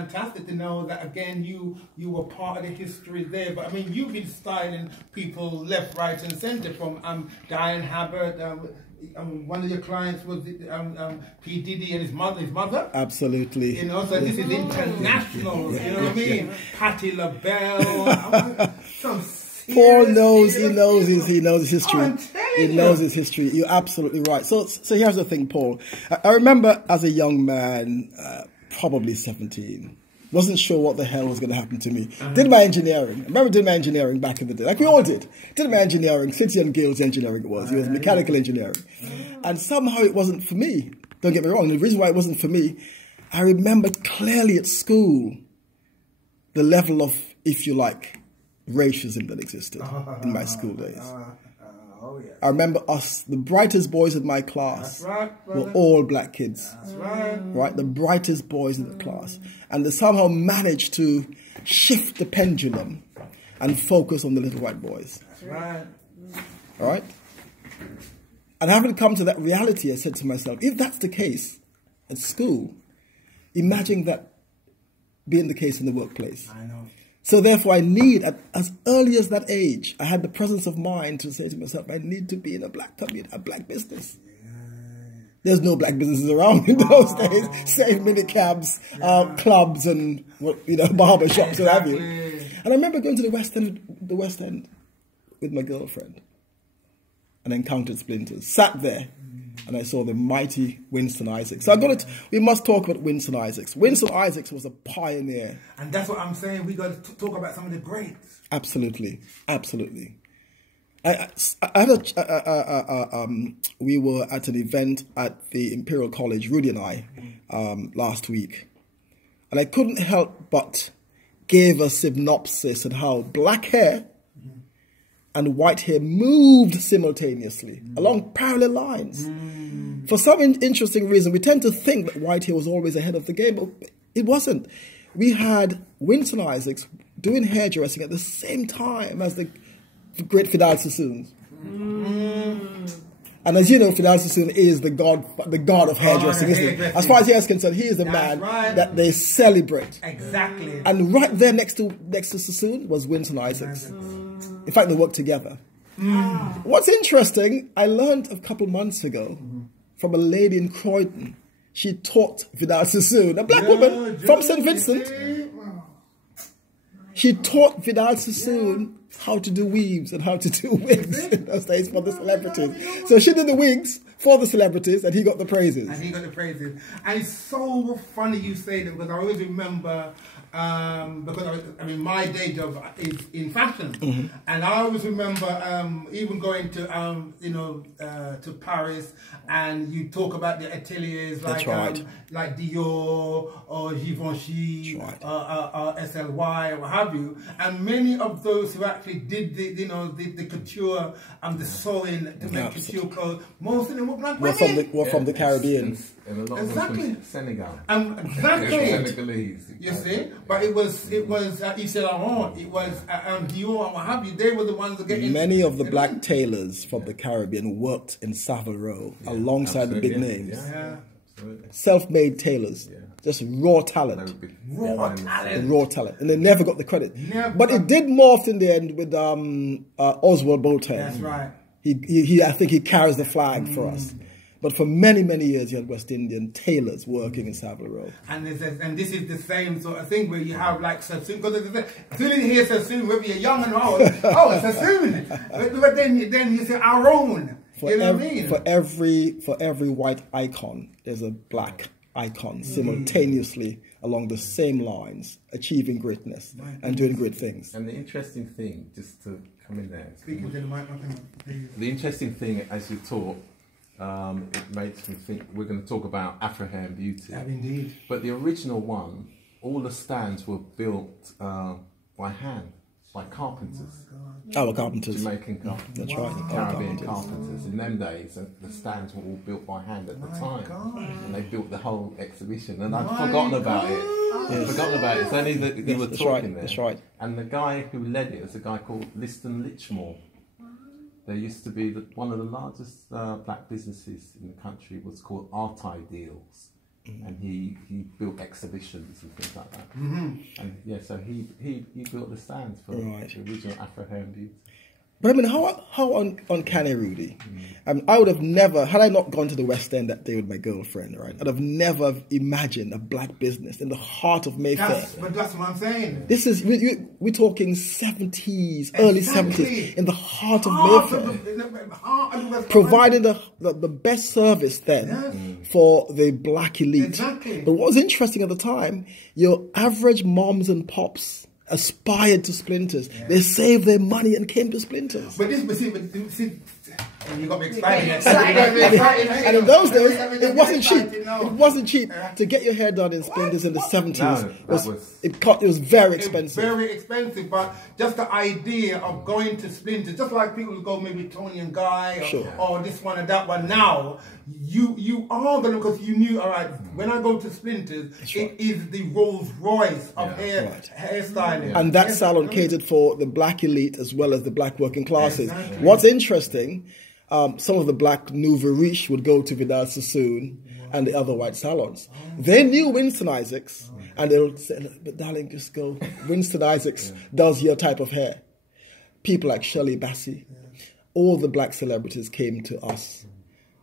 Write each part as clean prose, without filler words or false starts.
Fantastic to know that again you were part of the history there. But I mean, you've been styling people left, right, and centre from Diane Habbard. One of your clients was P. Diddy and his mother. Absolutely. You know, so this is international. You know what I mean? Patti LaBelle. Paul knows, he knows his history. He knows his history. You're absolutely right. So here's the thing, Paul. I remember as a young man, probably 17, wasn't sure what the hell was going to happen to me. Did my engineering. I remember doing my engineering back in the day, like we all did. Did my engineering, City and Guilds engineering it was. It was mechanical engineering. And somehow it wasn't for me. Don't get me wrong. The reason why it wasn't for me, I remember clearly at school the level of, if you like, racism that existed in my school days. I remember us, the brightest boys in my class were all black kids. Right? The brightest boys in the class. And they somehow managed to shift the pendulum and focus on the little white boys. All right? And having come to that reality, I said to myself, if that's the case at school, imagine that being the case in the workplace. I know. So therefore, I need, as early as that age, I had the presence of mind to say to myself, I need to be in a black community, a black business. There's no black businesses around in those days, save minicabs, clubs, and barber shops, what have you. And I remember going to the West End with my girlfriend, and encountered splinters. Sat there, and I saw the mighty Winston Isaacs. So we must talk about Winston Isaacs. Winston Isaacs was a pioneer. And that's what I'm saying. We got to talk about some of the greats. Absolutely. Absolutely. We were at an event at the Imperial College, Rudy and I, last week. And I couldn't help but give a synopsis of how black hair and white hair moved simultaneously along parallel lines. For some interesting reason, we tend to think that white hair was always ahead of the game, but it wasn't. We had Winston Isaacs doing hairdressing at the same time as the great Fidel Sassoon. And as you know, Fidel Sassoon is the god of hairdressing, isn't he? As far as he is concerned, he is the man that they celebrate. Exactly. And right there next to Sassoon was Winston Isaacs. In fact, they worked together. What's interesting, I learned a couple months ago from a lady in Croydon. She taught Vidal Sassoon, a black woman from St. Vincent. She taught Vidal Sassoon how to do weaves and how to do wigs in those days for the celebrities. So she did the wigs for the celebrities and he got the praises. And it's so funny you say that because I always remember, because my day job is in fashion. And I always remember even going to, to Paris and you talk about the ateliers like Dior or Givenchy or SLY or what have you. And many of those who actually did the couture and the sewing to make couture clothes, most of them were black women. Were from the Caribbean. And a lot of them from Senegal. Exactly. Senegalese. You see? But it was Yves Saint Laurent, it was Dior and what have you. They were the ones that get many of the black tailors from the Caribbean worked in Savile Row alongside the big names. Self-made tailors. Just raw talent. Raw talent. And they never got the credit. But it did morph in the end with Oswald Boateng. That's right. I think he carries the flag for us. But for many, many years, you had West Indian tailors working in Savile Row. And this is the same sort of thing where you have like Sassoon. Because as soon as you hear Sassoon, whether you're young and old, oh, Sassoon. But then you say our own. You know what I mean? For every white icon, there's a black icon simultaneously along the same lines, achieving greatness and doing great things. And the interesting thing, just to come in there. Speaking to the microphone, please. The interesting thing, as you talk, it makes me think we're going to talk about Afro hair and beauty. Yeah, indeed. But the original one, all the stands were built by hand, by carpenters. Carpenters. Jamaican carpenters. That's right. Caribbean carpenters. In them days, the stands were all built by hand at the time. And they built the whole exhibition. And I'd forgotten about it. I'd forgotten about it. It's only that you were talking there. That's right. And the guy who led it was a guy called Liston Lichmore. There used to be one of the largest black businesses in the country was called Art Ideals. and he built exhibitions and things like that. And yeah, so he built the stands for the original Afro-Hair and Beauty. But I mean, how uncanny, Rudy. I would have never, had I not gone to the West End that day with my girlfriend, right, I'd have never imagined a black business in the heart of Mayfair. But that's what I'm saying. This is, we're talking 70s, early 70s, in the heart of Mayfair. Providing the best service then for the black elite. Exactly. But what was interesting at the time, your average moms and pops aspired to Splinters. They saved their money and came to Splinters. But see, you got me excited. And in those days, it wasn't cheap. It wasn't cheap to get your hair done in Splinters in the 70s. It was very expensive. Very expensive, but just the idea of going to Splinters, just like people who go maybe Tony and Guy or this one and that one now, you are going to, because you knew, all right, when I go to Splinters, it is the Rolls Royce of hairstyling. And that salon catered for the black elite as well as the black working classes. What's interesting, some of the black nouveau riche would go to Vidal Sassoon and the other white salons. They knew Winston Isaacs, and they'll say, but darling, just go. Winston Isaacs does your type of hair. People like Shirley Bassey, all the black celebrities came to us.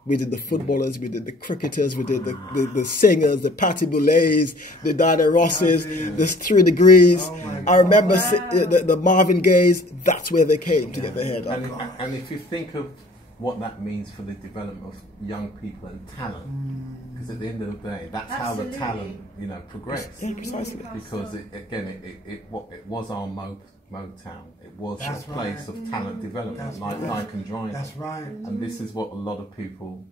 We did the footballers, we did the cricketers, we did the singers, the Patti Boulez, the Diana Rosses, the 3 Degrees. I remember the Marvin Gayes. That's where they came to get their hair done. And if you think of what that means for the development of young people and talent, because at the end of the day, that's how the talent, progressed. Yeah, precisely. Because it was our Motown. It was a place of talent development, like and Dryden. That's right. And this is what a lot of people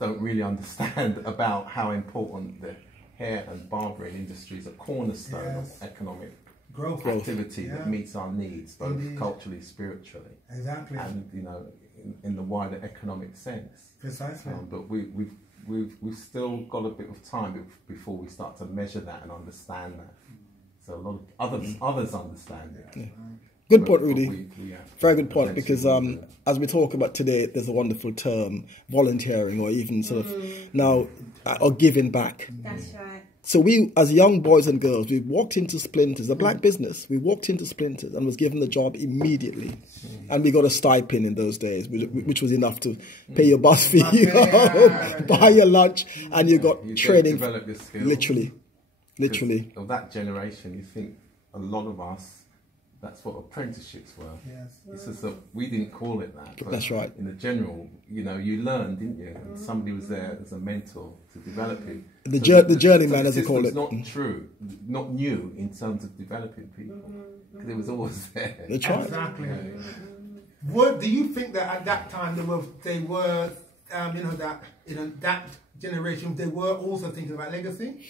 don't really understand about how important the hair and barbering industry is a cornerstone of economic growth activity that meets our needs, both culturally, spiritually, and in the wider economic sense. Precisely. But we've still got a bit of time before we start to measure that and understand that. So a lot of others understand it. Yeah. Good point, Rudy. Very good point, because as we talk about today, there's a wonderful term, volunteering, or even sort of now, or giving back. That's right. So we, as young boys and girls, we walked into Splinters, a black business. We walked into Splinters and was given the job immediately. And we got a stipend in those days, which was enough to pay your bus fee, buy your lunch, and you got training. Develop your skills. Literally. Of that generation, you think a lot of us, that's what apprenticeships were. Yes. It's just that we didn't call it that. But that's right. In the general, you learned, didn't you? And somebody was there as a mentor to develop you. The journeyman, as they call it. Not not new in terms of developing people, because it was always there. That's right. Exactly. What do you think that at that time that generation, they were also thinking about legacy?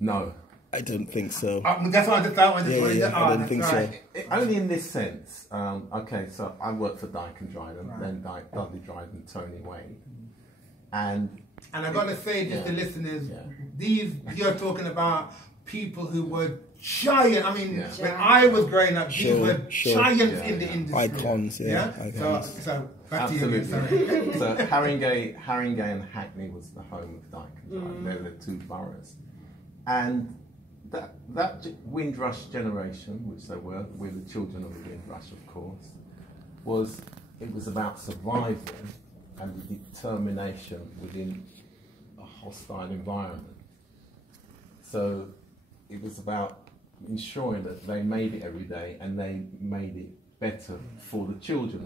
No. I don't think so. That's what I just thought. I don't think so. Only in this sense. Okay, so I worked for Dyke and Dryden, then Dudley Dryden, Tony Wayne, and I got to say, just to listeners, these you're talking about people who were giant. I mean, when I was growing up, these were giants in the industry. Icons, icons. So back absolutely. to you. So Haringey and Hackney was the home of Dyke and Dryden. They're the two boroughs, and that Windrush generation, which they were, we're the children of the Windrush, of course, it was about survival and the determination within a hostile environment. So it was about ensuring that they made it every day and they made it better for the children.